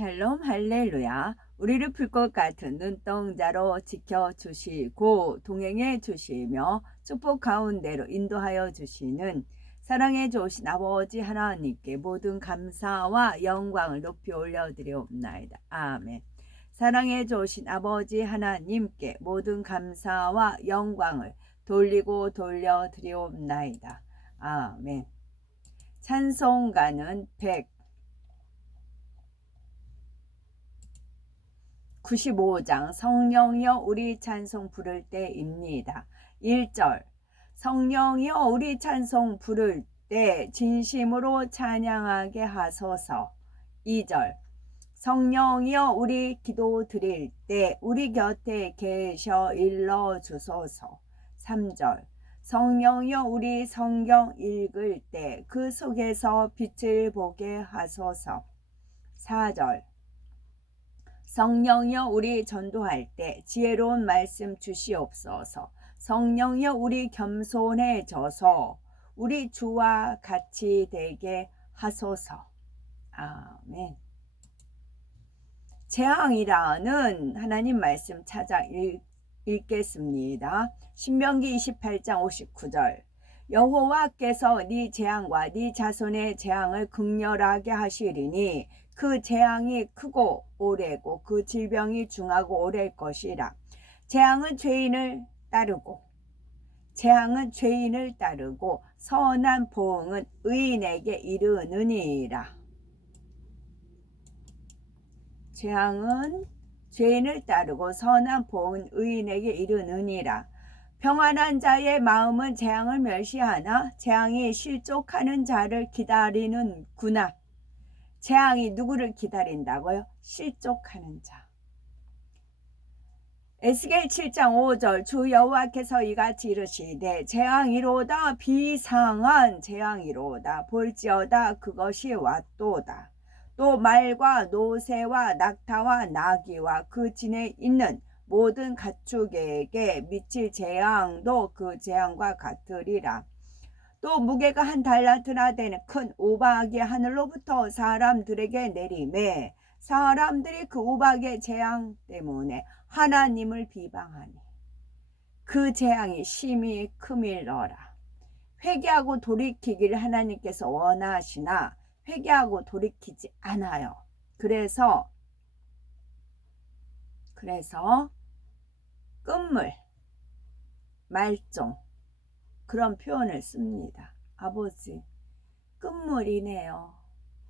샬롬 할렐루야. 우리를 풀 것 같은 눈동자로 지켜 주시고 동행해 주시며 축복 가운데로 인도하여 주시는 사랑해 주신 아버지 하나님께 모든 감사와 영광을 높이 올려드리옵나이다. 아멘. 사랑해 주신 아버지 하나님께 모든 감사와 영광을 돌리고 돌려드리옵나이다. 아멘. 찬송가는 100 95장 성령이여 우리 찬송 부를 때입니다. 1절 성령이여 우리 찬송 부를 때 진심으로 찬양하게 하소서. 2절 성령이여 우리 기도 드릴 때 우리 곁에 계셔 일러 주소서. 3절 성령이여 우리 성경 읽을 때 그 속에서 빛을 보게 하소서. 4절 성령이여 우리 전도할 때 지혜로운 말씀 주시옵소서. 성령이여 우리 겸손해져서 우리 주와 같이 되게 하소서. 아멘. 재앙이라는 하나님 말씀 찾아 읽, 읽겠습니다. 신명기 28장 59절. 여호와께서 네 재앙과 네 자손의 재앙을 극렬하게 하시리니 그 재앙이 크고 오래고 그 질병이 중하고 오래일 것이라. 재앙은 죄인을 따르고 재앙은 죄인을 따르고 선한 보응은 의인에게 이르느니라. 재앙은 죄인을 따르고 선한 보응은 의인에게 이르느니라. 평안한 자의 마음은 재앙을 멸시하나 재앙이 실족하는 자를 기다리는구나. 재앙이 누구를 기다린다고요? 실족하는 자. 에스겔 7장 5절 주 여호와께서 이같이 이르시되 재앙이로다 비상한 재앙이로다 볼지어다 그것이 왔도다. 또 말과 노새와 낙타와 나귀와 그 진에 있는 모든 가축에게 미칠 재앙도 그 재앙과 같으리라. 또 무게가 한 달란트나 되는 큰 우박이 하늘로부터 사람들에게 내림에 사람들이 그 우박의 재앙 때문에 하나님을 비방하니 그 재앙이 심히 크밀러라. 회개하고 돌이키기를 하나님께서 원하시나 회개하고 돌이키지 않아요. 그래서 그래서 끝물 말종 그런 표현을 씁니다. 아버지 끝물이네요.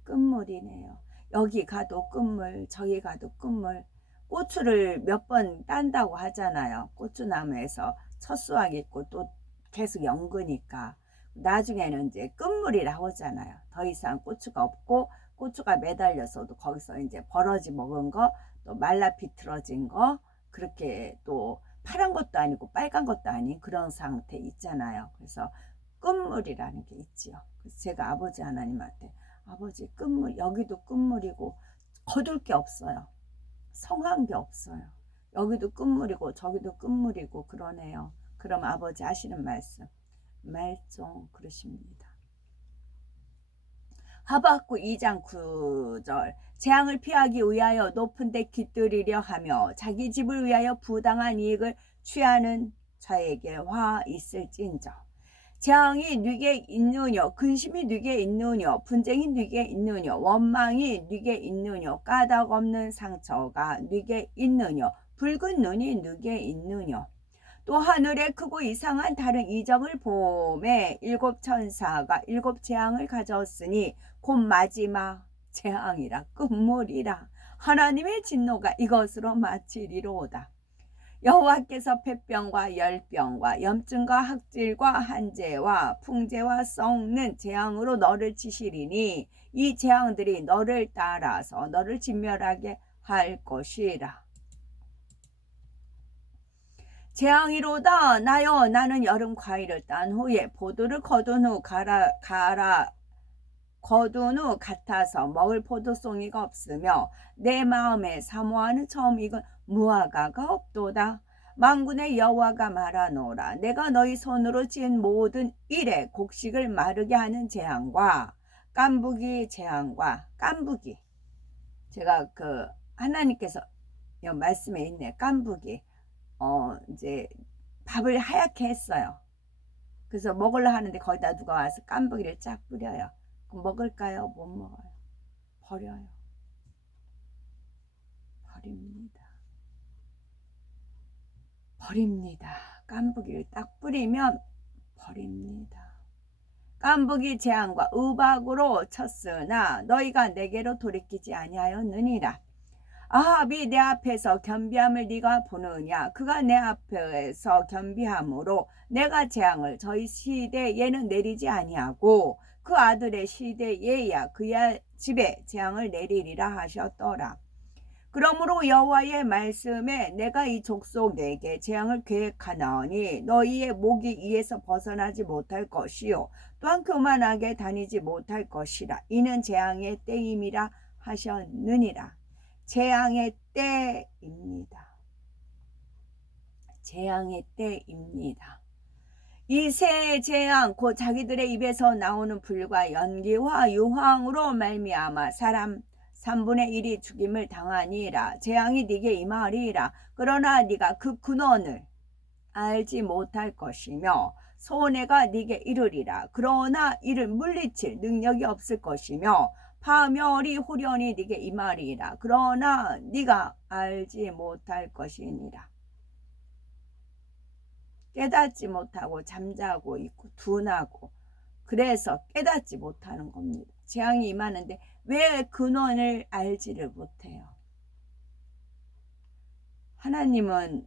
끝물이네요. 여기 가도 끝물 저기 가도 끝물 고추를 몇 번 딴다고 하잖아요. 고추나무에서 첫 수확 있고 또 계속 연근니까 나중에는 이제 끝물이 나오잖아요. 더 이상 고추가 없고 고추가 매달려서도 거기서 이제 벌어지 먹은 거 또 말라 비틀어진 거 그렇게 또 파란 것도 아니고 빨간 것도 아닌 그런 상태 있잖아요. 그래서 끝물이라는 게 있지요. 그래서 제가 아버지 하나님한테 아버지 끝물 여기도 끝물이고 거둘 게 없어요. 성한 게 없어요. 여기도 끝물이고 저기도 끝물이고 그러네요. 그럼 아버지 하시는 말씀 말종 그러십니다. 하박구 2장 9절. 재앙을 피하기 위하여 높은 데 깃들이려 하며 자기 집을 위하여 부당한 이익을 취하는 자에게 화 있을진저. 재앙이 네게 있느뇨? 근심이 네게 있느뇨? 분쟁이 네게 있느뇨? 원망이 네게 있느뇨? 까닭 없는 상처가 네게 있느뇨? 붉은 눈이 네게 있느뇨? 또 하늘에 크고 이상한 다른 이적을 보매 일곱 천사가 일곱 재앙을 가졌으니 곧 마지막 재앙이라 끝물이라 하나님의 진노가 이것으로 마치리로다. 여호와께서 폐병과 열병과 염증과 학질과 한재와 풍재와 썩는 재앙으로 너를 치시리니 이 재앙들이 너를 따라서 너를 진멸하게 할 것이라. 재앙이로다 나여 나는 여름 과일을 딴 후에 포도를 거둔 후 가라 가라 거둔 후 같아서 먹을 포도송이가 없으며 내 마음에 사모하는 처음 익은 무화과가 없도다. 망군의 여호와가 말하노라 내가 너희 손으로 지은 모든 일에 곡식을 마르게 하는 재앙과 깐부기 재앙과 깐부기 제가 그 하나님께서 여 말씀에 있네 깐북이 어 이제 밥을 하얗게 했어요. 그래서 먹으려 하는데 거기다 누가 와서 깐북이를 쫙 뿌려요. 먹을까요? 못 먹어요. 버려요. 버립니다. 버립니다. 깐북이를 딱 뿌리면 버립니다. 깐북이 재앙과 의박으로 쳤으나 너희가 내게로 돌이키지 아니하였느니라. 아합이 내 앞에서 겸비함을 네가 보느냐 그가 내 앞에서 겸비함으로 내가 재앙을 저희 시대에는 내리지 아니하고 그 아들의 시대에야 그야 집에 재앙을 내리리라 하셨더라. 그러므로 여호와의 말씀에 내가 이 족속에게 재앙을 계획하나니 너희의 목이 이에서 벗어나지 못할 것이요 또한 교만하게 다니지 못할 것이라 이는 재앙의 때임이라 하셨느니라 재앙의 때입니다. 재앙의 때입니다. 이새 재앙 곧 자기들의 입에서 나오는 불과 연기와 유황으로 말미암아 사람 3분의 1이 죽임을 당하니라. 재앙이 네게 임하리라. 그러나 네가 그 근원을 알지 못할 것이며 손해가 네게 이르리라. 그러나 이를 물리칠 능력이 없을 것이며 파멸이 후련히 네게 임하리라. 그러나 네가 알지 못할 것이니라 깨닫지 못하고 잠자고 있고 둔하고 그래서 깨닫지 못하는 겁니다. 재앙이 임하는데 왜 근원을 알지를 못해요? 하나님은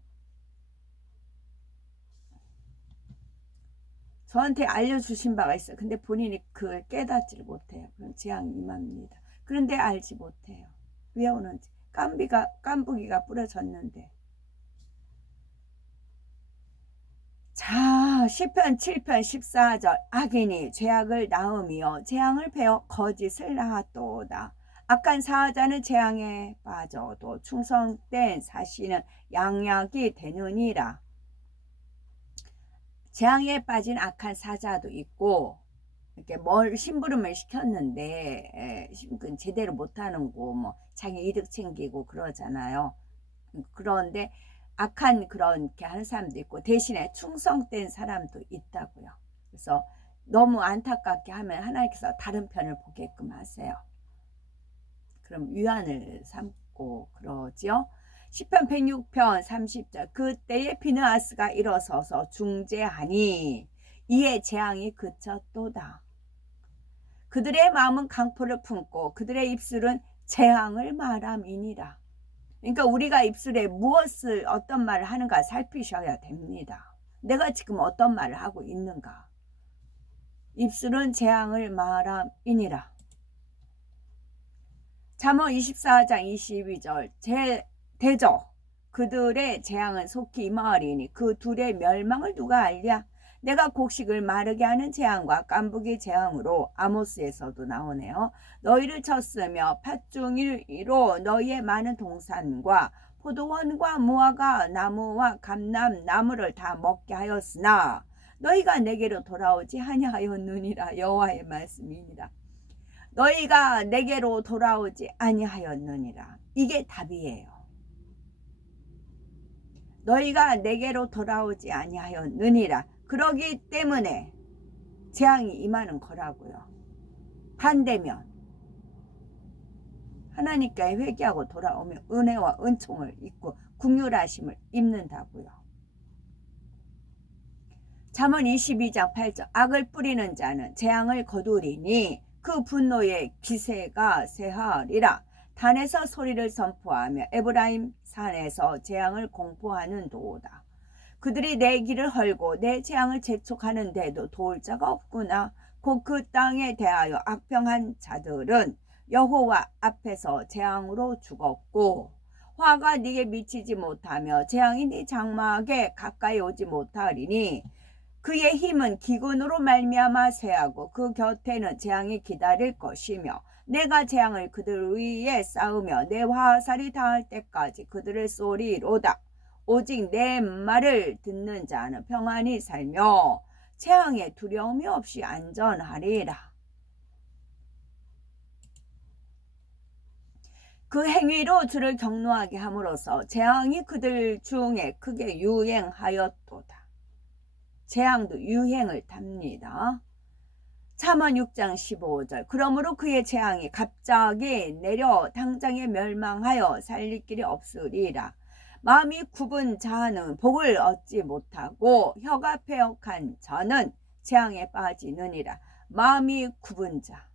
저한테 알려주신 바가 있어요. 근데 본인이 그걸 깨닫지를 못해요. 그럼 재앙이 임합니다. 그런데 알지 못해요. 왜 오는지. 깐비가, 깐부기가 뿌려졌는데. 자, 10편 7편 14절 악인이 죄악을 낳음이요 재앙을 베어 거짓을 낳았도다. 악한 사자는 재앙에 빠져도 충성된 사시는 양약이 되느니라. 재앙에 빠진 악한 사자도 있고 이렇게 뭘 심부름을 시켰는데 에, 제대로 못하는 거 뭐 자기 이득 챙기고 그러잖아요. 그런데 악한 그런 게 하는 사람도 있고 대신에 충성된 사람도 있다고요. 그래서 너무 안타깝게 하면 하나님께서 다른 편을 보게끔 하세요. 그럼 위안을 삼고 그러지요. 10편 106편 30절 그때에 비느아스가 일어서서 중재하니 이에 재앙이 그쳤도다. 그들의 마음은 강포를 품고 그들의 입술은 재앙을 말함이니라. 그러니까 우리가 입술에 무엇을 어떤 말을 하는가 살피셔야 됩니다. 내가 지금 어떤 말을 하고 있는가. 입술은 재앙을 말함이니라. 잠언 24장 22절 제 대저 그들의 재앙은 속히 임하리니 그 둘의 멸망을 누가 알랴? 내가 곡식을 마르게 하는 재앙과 깐부기 재앙으로 아모스에서도 나오네요. 너희를 쳤으며 팥중이로 너희의 많은 동산과 포도원과 무화과 나무와 감람 나무를 다 먹게 하였으나 너희가 내게로 돌아오지 아니하였느니라 여호와의 말씀입니다. 너희가 내게로 돌아오지 아니하였느니라. 이게 답이에요. 너희가 내게로 돌아오지 아니하였느니라. 그러기 때문에 재앙이 임하는 거라고요. 반대면 하나님께 회개하고 돌아오면 은혜와 은총을 입고 궁휼하심을 입는다고요. 잠언 22장 8절 악을 뿌리는 자는 재앙을 거두리니 그 분노의 기세가 세하리라. 단에서 소리를 선포하며 에브라임 산에서 재앙을 공포하는 도다. 그들이 내 길을 헐고 내 재앙을 재촉하는데도 도울 자가 없구나. 곧 그 땅에 대하여 악평한 자들은 여호와 앞에서 재앙으로 죽었고 화가 네게 미치지 못하며 재앙이 네 장막에 가까이 오지 못하리니 그의 힘은 기근으로 말미암아 쇠하고 그 곁에는 재앙이 기다릴 것이며 내가 재앙을 그들 위에 쌓으며 내 화살이 닿을 때까지 그들을 쏘리로다. 오직 내 말을 듣는 자는 평안히 살며 재앙에 두려움이 없이 안전하리라. 그 행위로 주를 경노하게 함으로써 재앙이 그들 중에 크게 유행하였도다. 재앙도 유행을 탑니다. 잠언 6장 15절 그러므로 그의 재앙이 갑자기 내려 당장에 멸망하여 살릴 길이 없으리라. 마음이 굽은 자는 복을 얻지 못하고 혀가 패역한 자는 재앙에 빠지느니라. 마음이 굽은 자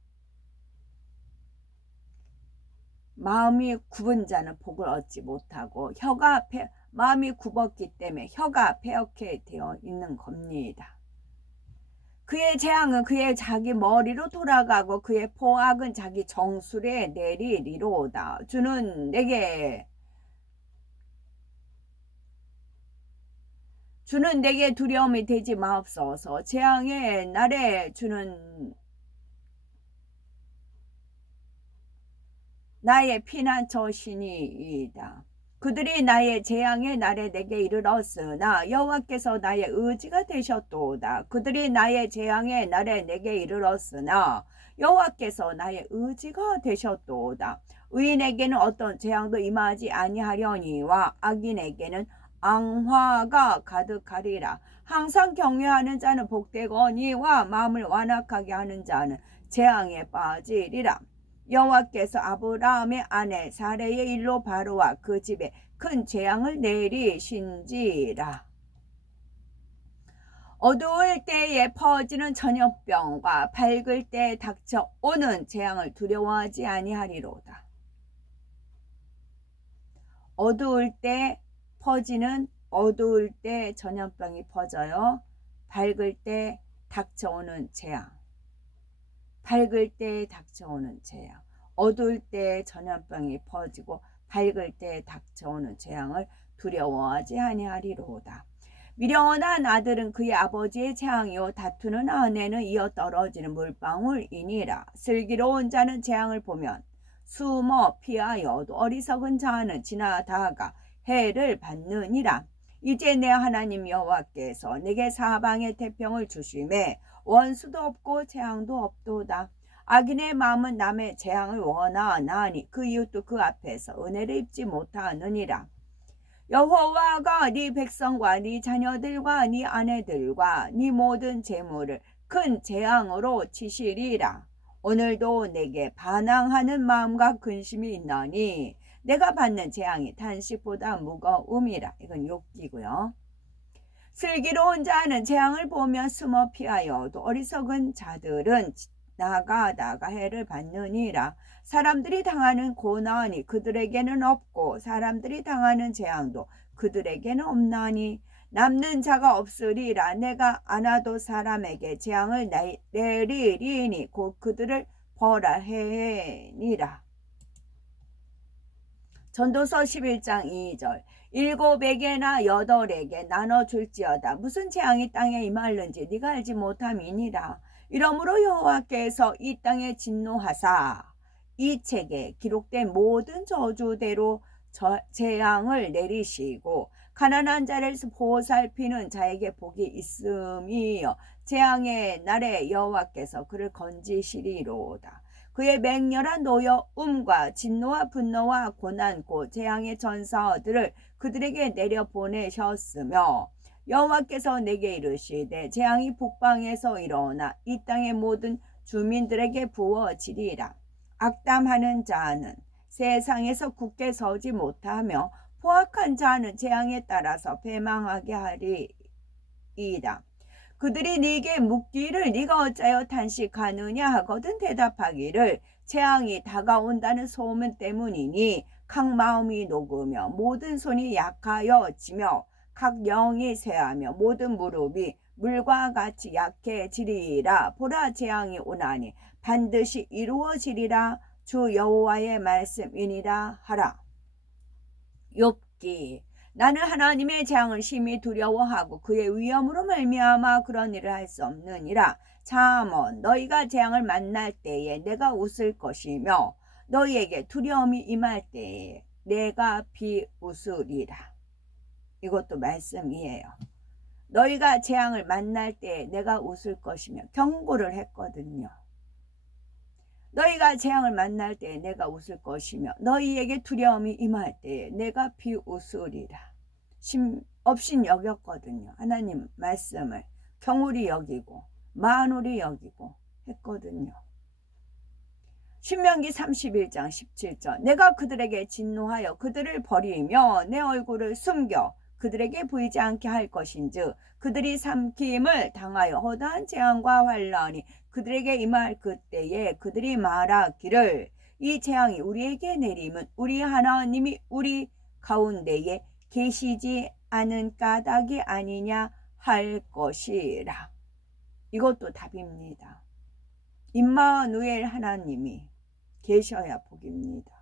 마음이 굽은 자는 복을 얻지 못하고 혀가 패, 마음이 굽었기 때문에 혀가 패역해 되어 있는 겁니다. 그의 재앙은 그의 자기 머리로 돌아가고 그의 포악은 자기 정수리에 내리리로다. 주는 내게 주는 내게 두려움이 되지 마옵소서. 재앙의 날에 주는 나의 피난처시니이다. 그들이 나의 재앙의 날에 내게 이르렀으나 여호와께서 나의 의지가 되셨도다. 그들이 나의 재앙의 날에 내게 이르렀으나 여호와께서 나의 의지가 되셨도다. 의인에게는 어떤 재앙도 임하지 아니하려니와 악인에게는 앙화가 가득하리라. 항상 경외하는 자는 복되거니와 마음을 완악하게 하는 자는 재앙에 빠지리라. 여호와께서 아브라함의 아내 사레의 일로 바로와 그 집에 큰 재앙을 내리신지라. 어두울 때에 퍼지는 전염병과 밝을 때 닥쳐오는 재앙을 두려워하지 아니하리로다. 어두울 때 퍼지는 어두울 때 전염병이 퍼져요. 밝을 때 닥쳐오는 재앙. 밝을 때 닥쳐오는 재앙. 어두울 때 전염병이 퍼지고 밝을 때 닥쳐오는 재앙을 두려워하지 아니하리로다. 미련한 아들은 그의 아버지의 재앙이요 다투는 아내는 이어 떨어지는 물방울이니라. 슬기로운 자는 재앙을 보면 숨어 피하여도 어리석은 자는 지나다가 해를 받느니라. 이제 내 하나님 여호와께서 내게 사방의 태평을 주심에 원수도 없고 재앙도 없도다. 악인의 마음은 남의 재앙을 원하나니 그 이웃도 그 앞에서 은혜를 입지 못하느니라. 여호와가 네 백성과 네 자녀들과 네 아내들과 네 모든 재물을 큰 재앙으로 치시리라. 오늘도 내게 반항하는 마음과 근심이 있나니 내가 받는 재앙이 단식보다 무거움이라. 이건 욕기고요. 슬기로운 자는 재앙을 보며 숨어 피하여도 어리석은 자들은 나가다가 해를 받느니라. 사람들이 당하는 고난이 그들에게는 없고 사람들이 당하는 재앙도 그들에게는 없나니 남는 자가 없으리라 내가 안아도 사람에게 재앙을 내리리니 곧 그들을 벌하해니라. 전도서 11장 2절. 일곱에게나 여덟에게 나눠줄지어다. 무슨 재앙이 땅에 임할는지 네가 알지 못함이니라. 이러므로 여호와께서 이 땅에 진노하사. 이 책에 기록된 모든 저주대로 재앙을 내리시고 가난한 자를 보살피는 자에게 복이 있음이요 재앙의 날에 여호와께서 그를 건지시리로다. 그의 맹렬한 노여움과 진노와 분노와 고난 고 재앙의 전사들을 그들에게 내려 보내셨으며 여호와께서 내게 이르시되 재앙이 북방에서 일어나 이 땅의 모든 주민들에게 부어지리라 악담하는 자는 세상에서 굳게 서지 못하며 포악한 자는 재앙에 따라서 패망하게 하리이다. 그들이 네게 묻기를 네가 어찌하여 탄식하느냐 하거든 대답하기를 재앙이 다가온다는 소문 때문이니 각 마음이 녹으며 모든 손이 약하여지며 각 영이 쇠하며 모든 무릎이 물과 같이 약해지리라. 보라 재앙이 오나니 반드시 이루어지리라. 주 여호와의 말씀이니라 하라. 욥기 나는 하나님의 재앙을 심히 두려워하고 그의 위험으로 말미암아 그런 일을 할 수 없느니라 잠언 너희가 재앙을 만날 때에 내가 웃을 것이며 너희에게 두려움이 임할 때에 내가 비웃으리라 이것도 말씀이에요. 너희가 재앙을 만날 때 내가 웃을 것이며 경고를 했거든요. 너희가 재앙을 만날 때에 내가 웃을 것이며 너희에게 두려움이 임할 때에 내가 비웃으리라. 심 없인 여겼거든요. 하나님 말씀을 경홀히 여기고 만홀히 여기고 했거든요. 신명기 31장 17절 내가 그들에게 진노하여 그들을 버리며 내 얼굴을 숨겨 그들에게 보이지 않게 할 것인즉 그들이 삼킴을 당하여 허다한 재앙과 환란이 그들에게 임할 그때에 그들이 말하기를 이 재앙이 우리에게 내림은 우리 하나님이 우리 가운데에 계시지 않은 까닭이 아니냐 할 것이라. 이것도 답입니다. 임마누엘 하나님이 계셔야 복입니다.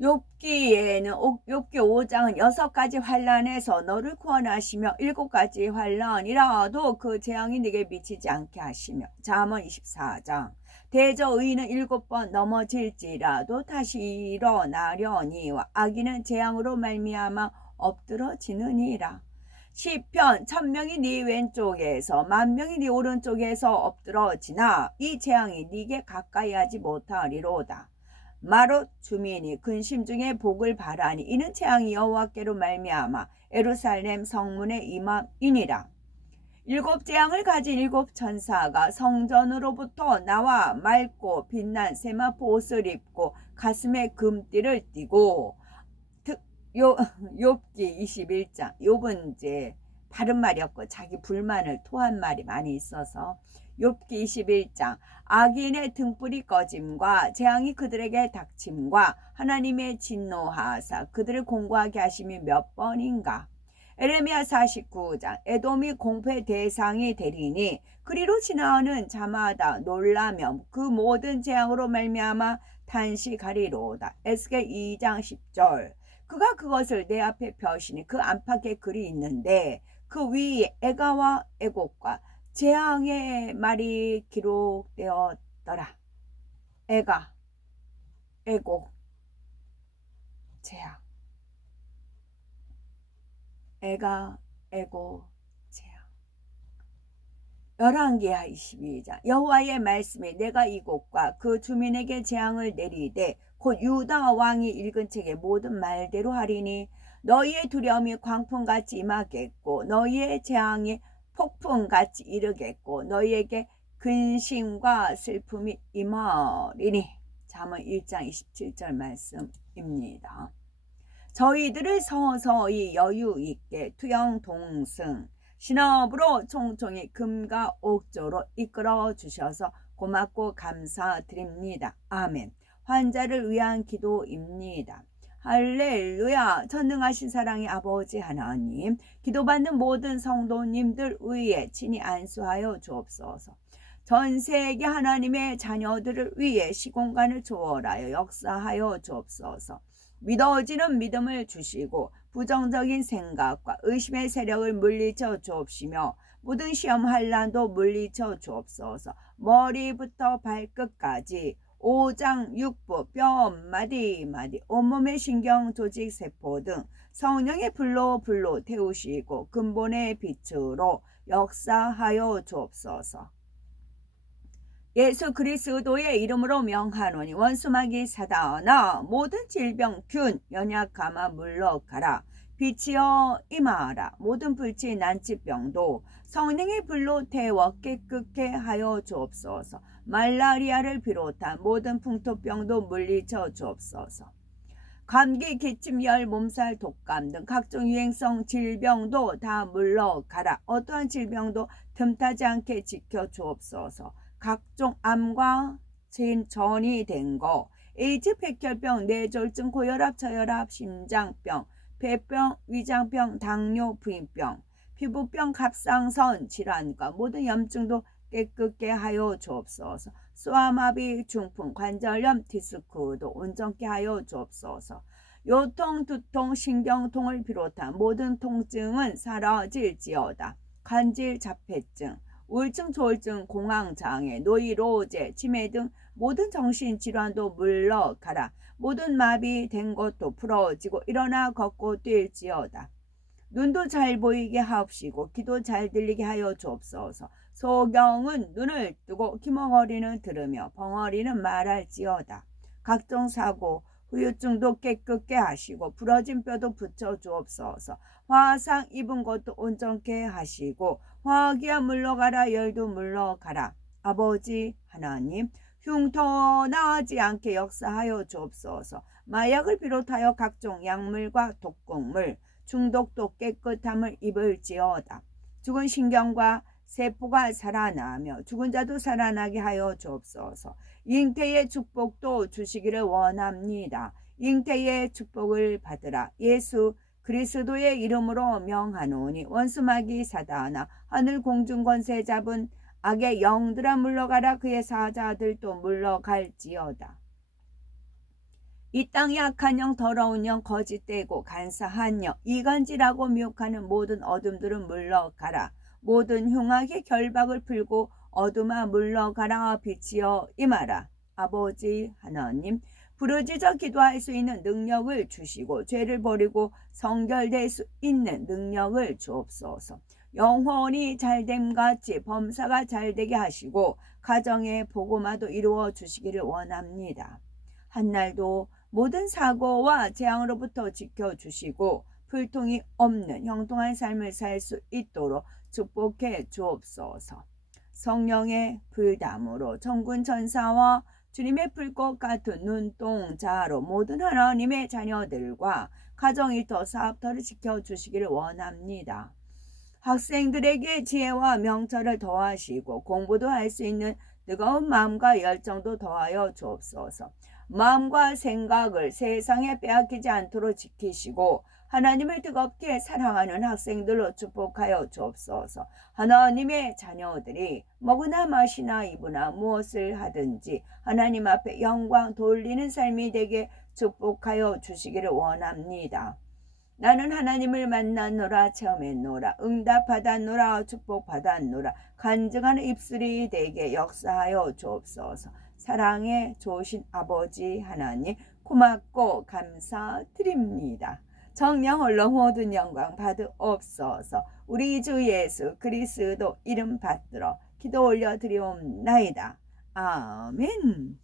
욥기에는 욥기 5장은 여섯 가지 환란에서 너를 구원하시며 일곱 가지 환란이라도 그 재앙이 네게 미치지 않게 하시며. 잠언 24장. 대저 의인은 일곱 번 넘어질지라도 다시 일어나려니와 악인은 재앙으로 말미암아 엎드러지느니라. 시편 천명이 네 왼쪽에서 만명이 네 오른쪽에서 엎드러지나 이 재앙이 네게 가까이 하지 못하리로다 마롯 주민이 근심 중에 복을 바라니 이는 재앙이 여호와께로 말미암아 에루살렘 성문에 임함이니라. 일곱 재앙을 가진 일곱 천사가 성전으로부터 나와 맑고 빛난 세마포 옷을 입고 가슴에 금띠를 띠고 요 욥기 21장 욥은 이제 바른 말이 없고 자기 불만을 토한 말이 많이 있어서 욥기 21장 악인의 등불이 꺼짐과 재앙이 그들에게 닥침과 하나님의 진노하사 그들을 공고하게 하심이 몇 번인가? 에레미야 49장 에돔이 공패 대상이 되리니 그리로 지나오는 자마다 놀라며 그 모든 재앙으로 말미암아 탄식하리로다. 에스겔 2장 10절 그가 그것을 내 앞에 펴시니 그 안팎에 글이 있는데 그 위에 에가와 에곡과 재앙의 말이 기록되었더라. 애가, 애고, 재앙. 애가, 애고, 재앙. 열왕기하 22장 여호와의 말씀에 내가 이곳과 그 주민에게 재앙을 내리되 곧 유다 왕이 읽은 책의 모든 말대로 하리니 너희의 두려움이 광풍같이 임하겠고 너희의 재앙이 폭풍같이 이르겠고 너희에게 근심과 슬픔이 임하리니 잠언 1장 27절 말씀입니다. 저희들을 서서히 여유 있게 투영 동승 신업으로 총총히 금과 옥조로 이끌어 주셔서 고맙고 감사드립니다. 아멘. 환자를 위한 기도입니다. 할렐루야. 전능하신 사랑의 아버지 하나님 기도받는 모든 성도님들 위해 친히 안수하여 주옵소서. 전 세계 하나님의 자녀들을 위해 시공간을 초월하여 역사하여 주옵소서. 믿어지는 믿음을 주시고 부정적인 생각과 의심의 세력을 물리쳐 주옵시며 모든 시험 한란도 물리쳐 주옵소서. 머리부터 발끝까지 오장육부, 뼈, 마디, 마디, 온몸의 신경, 조직, 세포 등 성령의 불로 불로 태우시고 근본의 빛으로 역사하여 주옵소서. 예수 그리스도의 이름으로 명하노니 원수마귀 사다나 모든 질병, 균, 연약감아 물러가라. 빛이여 임하라. 모든 불치, 난치병도 성령의 불로 태워 깨끗게 하여 주옵소서. 말라리아를 비롯한 모든 풍토병도 물리쳐 주옵소서. 감기, 기침, 열, 몸살, 독감 등 각종 유행성 질병도 다 물러가라. 어떠한 질병도 틈타지 않게 지켜 주옵소서. 각종 암과 전이 된 거, 에이즈, 백혈병, 뇌졸중, 고혈압, 저혈압, 심장병, 폐병, 위장병, 당뇨, 부인병, 피부병, 갑상선 질환과 모든 염증도 깨끗게 하여 주옵소서. 소아마비, 중풍, 관절염, 디스크도 온전케 하여 주옵소서. 요통, 두통, 신경통을 비롯한 모든 통증은 사라질지어다. 간질, 자폐증, 우울증, 조울증, 공황장애, 노이로제, 치매 등 모든 정신질환도 물러가라. 모든 마비된 것도 풀어지고 일어나 걷고 뛸지어다. 눈도 잘 보이게 하옵시고 귀도 잘 들리게 하여 주옵소서. 소경은 눈을 뜨고 기멍어리는 들으며 벙어리는 말할지어다. 각종 사고 후유증도 깨끗게 하시고 부러진 뼈도 붙여 주옵소서. 화상 입은 것도 온전케 하시고 화기야 물러가라 열도 물러가라. 아버지 하나님 흉터나지 않게 역사하여 주옵소서. 마약을 비롯하여 각종 약물과 독극물, 중독도 깨끗함을 입을지어다. 죽은 신경과 세포가 살아나며 죽은 자도 살아나게 하여 주옵소서. 잉태의 축복도 주시기를 원합니다. 잉태의 축복을 받으라. 예수 그리스도의 이름으로 명하노니 원수마귀 사다나 하늘 공중 권세 잡은 악의 영들아 물러가라 그의 사자들도 물러갈지어다. 이 땅의 악한 영 더러운 영 거짓되고 간사한 영 이간질하고 미혹하는 모든 어둠들은 물러가라. 모든 흉악의 결박을 풀고 어둠아 물러가라 빛이여 임하라. 아버지 하나님 부르짖어 기도할 수 있는 능력을 주시고 죄를 버리고 성결될 수 있는 능력을 주옵소서. 영혼이 잘됨 같이 범사가 잘되게 하시고 가정의 복음화도 이루어 주시기를 원합니다. 한날도 모든 사고와 재앙으로부터 지켜주시고 불통이 없는 형통한 삶을 살 수 있도록 축복해 주옵소서. 성령의 불담으로 천군 천사와 주님의 불꽃 같은 눈동자로 모든 하나님의 자녀들과 가정 일터 사업터를 지켜 주시기를 원합니다. 학생들에게 지혜와 명철을 더하시고 공부도 할 수 있는 뜨거운 마음과 열정도 더하여 주옵소서. 마음과 생각을 세상에 빼앗기지 않도록 지키시고 하나님을 뜨겁게 사랑하는 학생들로 축복하여 주옵소서. 하나님의 자녀들이 먹으나 마시나 입으나 무엇을 하든지 하나님 앞에 영광 돌리는 삶이 되게 축복하여 주시기를 원합니다. 나는 하나님을 만났노라 체험했노라 응답받았노라 축복받았노라 간증하는 입술이 되게 역사하여 주옵소서 사랑의 좋으신 아버지 하나님 고맙고 감사드립니다. 정령 홀로 모든 영광 받으옵소서 우리 주 예수 그리스도 이름 받들어 기도 올려 드리옵나이다. 아멘